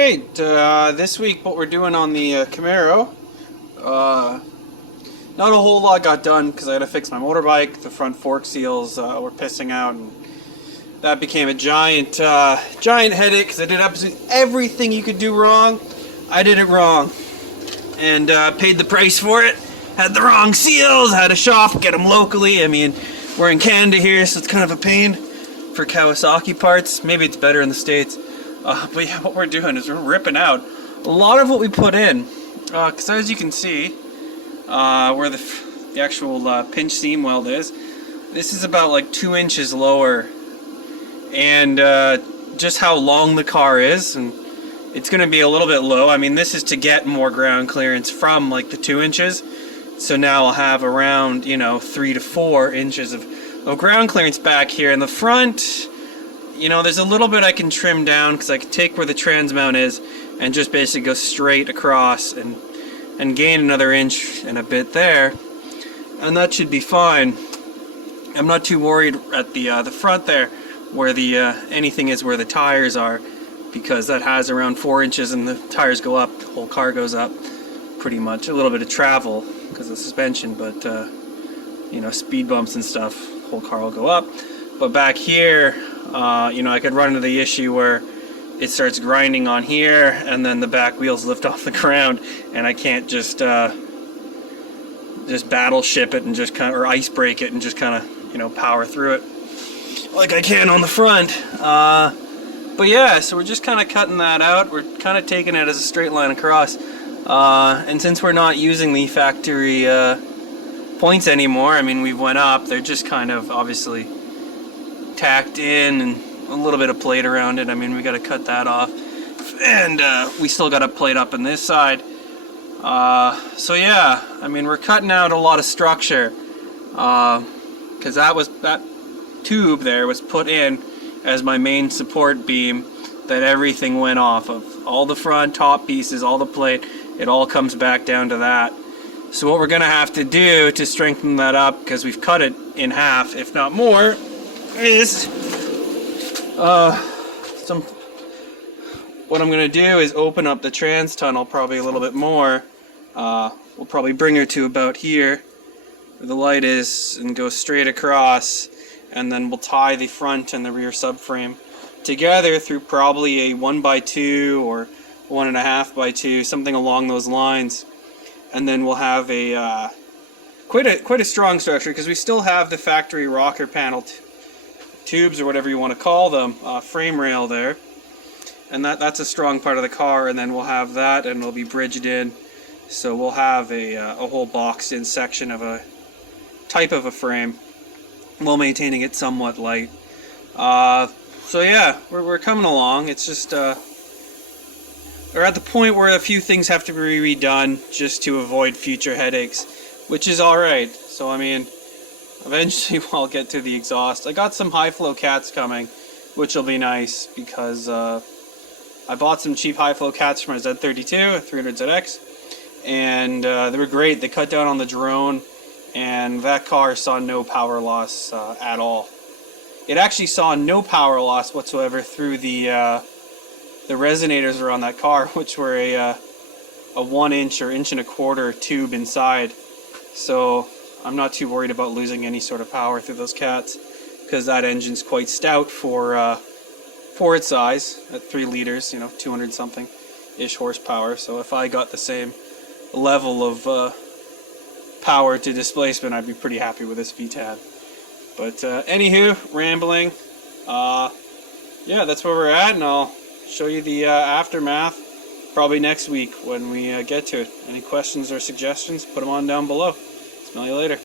Alright, this week what we're doing on the Camaro, not a whole lot got done because I had to fix my motorbike. The front fork seals were pissing out, and that became a giant headache because I did absolutely everything you could do wrong. I did it wrong, and paid the price for it. Had the wrong seals, had to shop, get them locally. I mean, we're in Canada here, so it's kind of a pain for Kawasaki parts. Maybe it's better in the States. But yeah, what we're doing is we're ripping out a lot of what we put in. Because as you can see, where the actual pinch seam weld is, this is about like 2 inches lower. And just how long the car is, and it's going to be a little bit low. I mean, this is to get more ground clearance from like the 2 inches. So now I'll have around, 3 to 4 inches of ground clearance back here in the front. There's a little bit I can trim down because I can take where the trans mount is and just basically go straight across and gain another inch and a bit there, and that should be fine. I'm not too worried at the front there where the anything is where the tires are, because that has around 4 inches and the tires go up, the whole car goes up pretty much. A little bit of travel because of the suspension, but speed bumps and stuff, the whole car will go up. But back here, I could run into the issue where it starts grinding on here and then the back wheels lift off the ground, and I can't just battleship it and just kind of, or ice break it and just kind of, power through it like I can on the front. But yeah, so we're just kind of cutting that out. We're kind of taking it as a straight line across. And since we're not using the factory points anymore, I mean, we've went up, they're just kind of obviously tacked in and a little bit of plate around it. I mean, we got to cut that off, and we still got a plate up on this side. So yeah, I mean, we're cutting out a lot of structure because that tube there was put in as my main support beam that everything went off of. All the front top pieces, all the plate, it all comes back down to that. So what we're gonna have to do to strengthen that up, because we've cut it in half if not more, is what I'm going to do is open up the trans tunnel probably a little bit more. We'll probably bring her to about here where the light is and go straight across, and then we'll tie the front and the rear subframe together through probably a 1x2 or 1.5x2, something along those lines. And then we'll have a quite a strong structure, because we still have the factory rocker panel tubes, or whatever you want to call them, frame rail there, and that's a strong part of the car. And then we'll have that, and it'll be bridged in, so we'll have a whole boxed in section of a type of a frame while maintaining it somewhat light. So yeah, we're coming along. It's just we're at the point where a few things have to be redone just to avoid future headaches, which is alright. So I mean, eventually I'll get to the exhaust. I got some high flow cats coming, which will be nice, because I bought some cheap high flow cats for my Z32, 300ZX, and they were great. They cut down on the drone, and that car saw no power loss at all. It actually saw no power loss whatsoever through the resonators around that car, which were a 1 inch or 1.25 inch tube inside. So I'm not too worried about losing any sort of power through those cats, because that engine's quite stout for its size at 3 liters, 200 something ish horsepower. So if I got the same level of power to displacement, I'd be pretty happy with this VTAD. But anywho, rambling. Yeah, that's where we're at, and I'll show you the aftermath probably next week when we get to it. Any questions or suggestions, put them on down below. Smell you later.